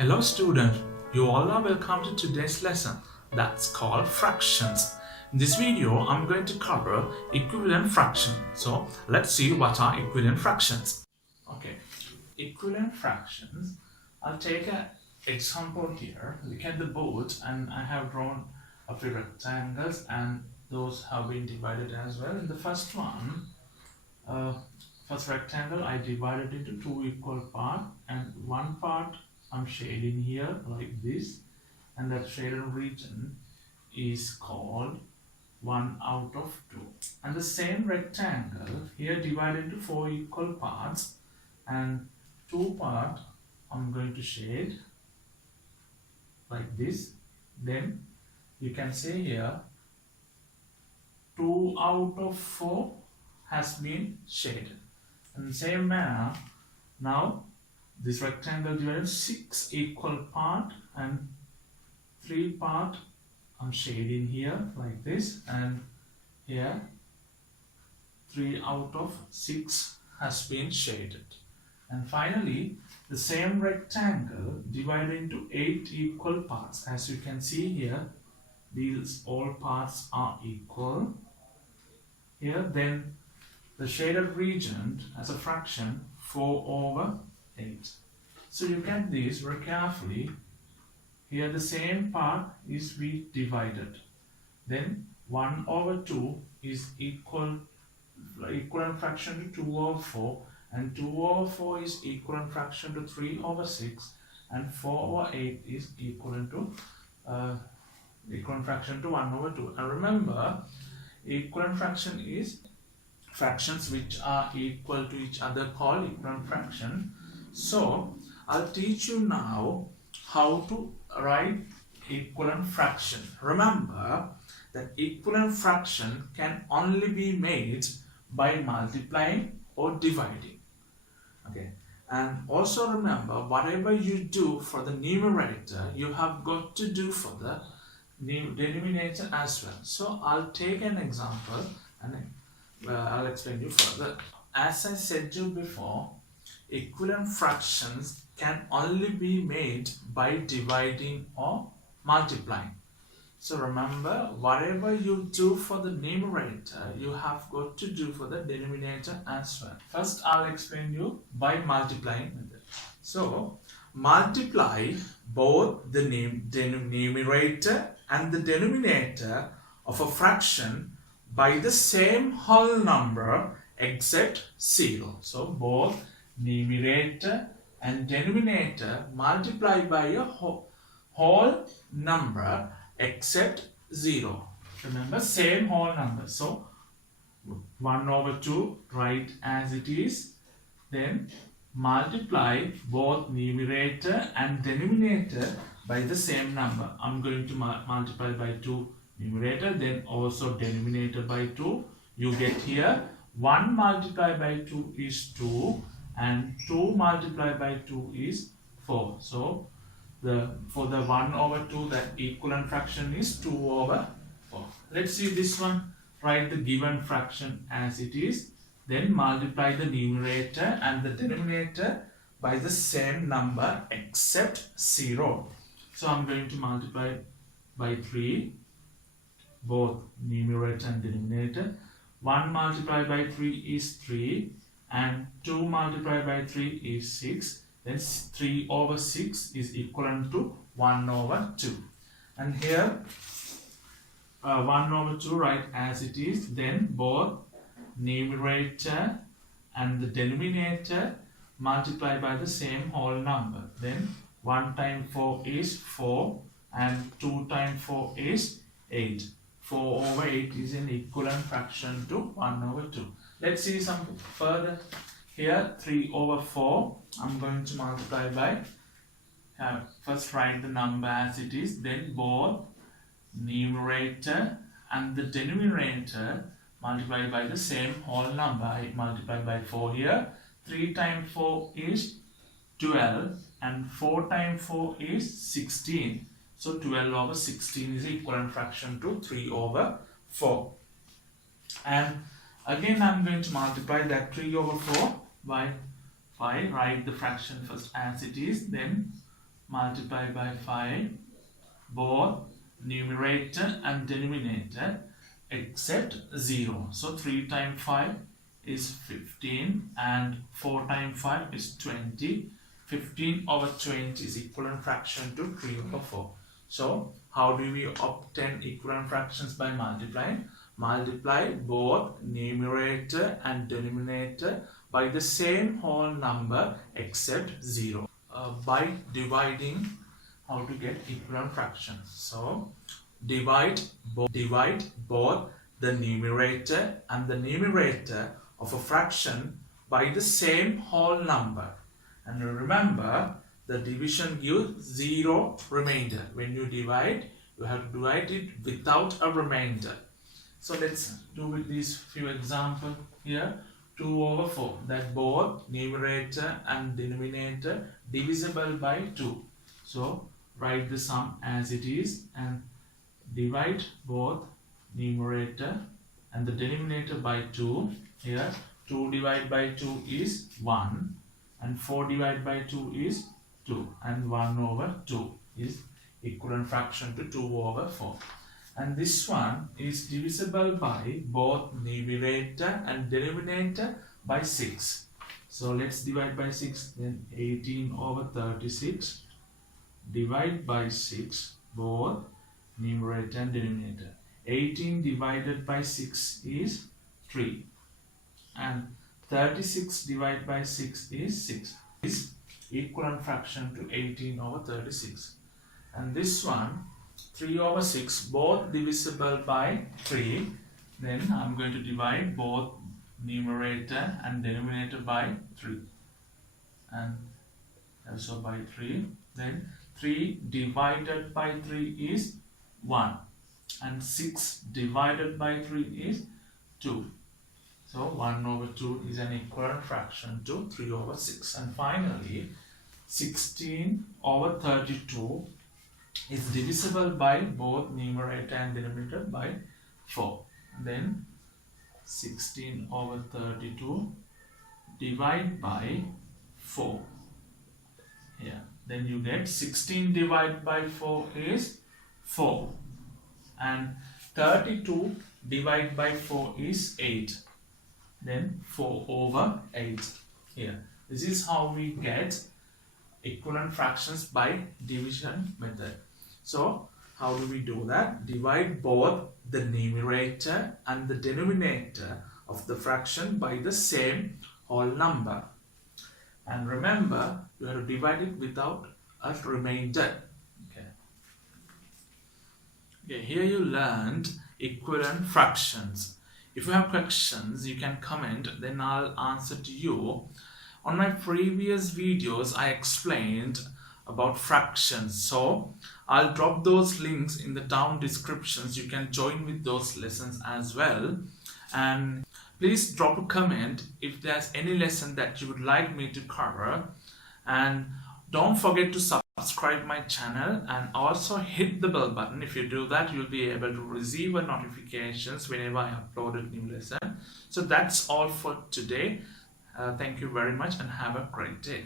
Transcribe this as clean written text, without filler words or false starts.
Hello student, you all are welcome to today's lesson that's called fractions. In this video, I'm going to cover equivalent fraction. So let's see what are equivalent fractions. Okay, equivalent fractions. I'll take an example here. Look at the board and I have drawn a few rectangles and those have been divided as well. In the first one, first rectangle I divided into two equal parts and one part I'm shading here like this, and that shaded region is called 1 out of 2. And the same rectangle here divided into 4 equal parts and 2 parts I'm going to shade like this. Then you can say here 2 out of 4 has been shaded. In the same manner, now this rectangle divided 6 equal parts and 3 parts I'm shading here like this, and here 3 out of 6 has been shaded. And finally, the same rectangle divided into 8 equal parts. As you can see here, these all parts are equal. Here then the shaded region as a fraction 4 over 8. So look at this very carefully. Here the same part is be divided. Then 1 over 2 is equivalent fraction to 2 over 4, and 2 over 4 is equivalent fraction to 3 over 6, and 4 over 8 is equivalent fraction to 1 over 2. And remember, equivalent fraction is fractions which are equal to each other called equivalent fraction. So I'll teach you now how to write equivalent fraction. Remember that equivalent fraction can only be made by multiplying or dividing. Okay, and also remember, whatever you do for the numerator, you have got to do for the denominator as well. So I'll take an example and I'll explain you further. As I said to you before, equivalent fractions can only be made by dividing or multiplying. So remember, whatever you do for the numerator, you have got to do for the denominator as well. First, I'll explain you by multiplying method. So multiply both the numerator and the denominator of a fraction by the same whole number except 0. So both numerator and denominator multiply by a whole number except 0. Remember, same whole number. So 1 over 2 write as it is. Then multiply both numerator and denominator by the same number. I'm going to multiply by 2 numerator, then also denominator by 2. You get here 1 multiplied by 2 is 2 and 2 multiplied by 2 is 4. So for the 1 over 2, that equivalent fraction is 2 over 4. Let's see this one. Write the given fraction as it is, then multiply the numerator and the denominator by the same number except 0. So I'm going to multiply by 3 both numerator and denominator. 1 multiplied by 3 is 3 and 2 multiplied by 3 is 6. Then 3 over 6 is equivalent to 1 over 2. And here 1 over 2 write as it is. Then both numerator and the denominator multiply by the same whole number. Then 1 times 4 is 4 and 2 times 4 is 8. 4 over 8 is an equivalent fraction to 1 over 2. Let's see some further. Here 3 over 4 I'm going to multiply by, first write the number as it is, then both numerator and the denominator multiply by the same whole number. I multiply by 4 here. 3 times 4 is 12 and 4 times 4 is 16. So 12 over 16 is equivalent fraction to 3 over 4. And again I'm going to multiply that 3 over 4 by 5. Write the fraction first as it is, then multiply by 5 both numerator and denominator except 0. So 3 times 5 is 15 and 4 times 5 is 20. 15 over 20 is equivalent fraction to 3 over 4. So how do we obtain equivalent fractions? By multiplying. Multiply both numerator and denominator by the same whole number except 0. By dividing, how to get equivalent fractions? So divide both the numerator and the numerator of a fraction by the same whole number. And remember, the division gives 0 remainder. When you divide, you have to divide it without a remainder. So let's do with these few examples here. 2 over 4, that both numerator and denominator divisible by 2. So write the sum as it is and divide both numerator and the denominator by 2. Here 2 divided by 2 is 1 and 4 divided by 2 is 2 and 1 over 2 is equivalent fraction to 2 over 4. And this one is divisible by both numerator and denominator by 6. So let's divide by 6, then 18 over 36 divide by 6 both numerator and denominator. 18 divided by 6 is 3 and 36 divided by 6 is 6. Is equivalent fraction to 18 over 36. And this one 3 over 6 both divisible by 3. Then I'm going to divide both numerator and denominator by 3 and also by 3. Then 3 divided by 3 is 1 and 6 divided by 3 is 2. So 1 over 2 is an equivalent fraction to 3 over 6. And finally 16 over 32 is divisible by both numerator and denominator by 4. Then 16 over 32 divide by 4 here. Then you get 16 divided by 4 is 4 and 32 divided by 4 is 8. Then 4 over 8 here. This is how we get equivalent fractions by division method. So how do we do that? Divide both the numerator and the denominator of the fraction by the same whole number. And remember, you have to divide it without a remainder. Okay, here you learned equivalent fractions. If you have questions, you can comment, then I'll answer to you. On my previous videos, I explained about fractions. So I'll drop those links in the down descriptions. You can join with those lessons as well. And please drop a comment if there's any lesson that you would like me to cover. And don't forget to subscribe my channel and also hit the bell button. If you do that, you'll be able to receive notifications whenever I upload a new lesson. So that's all for today. Thank you very much and have a great day.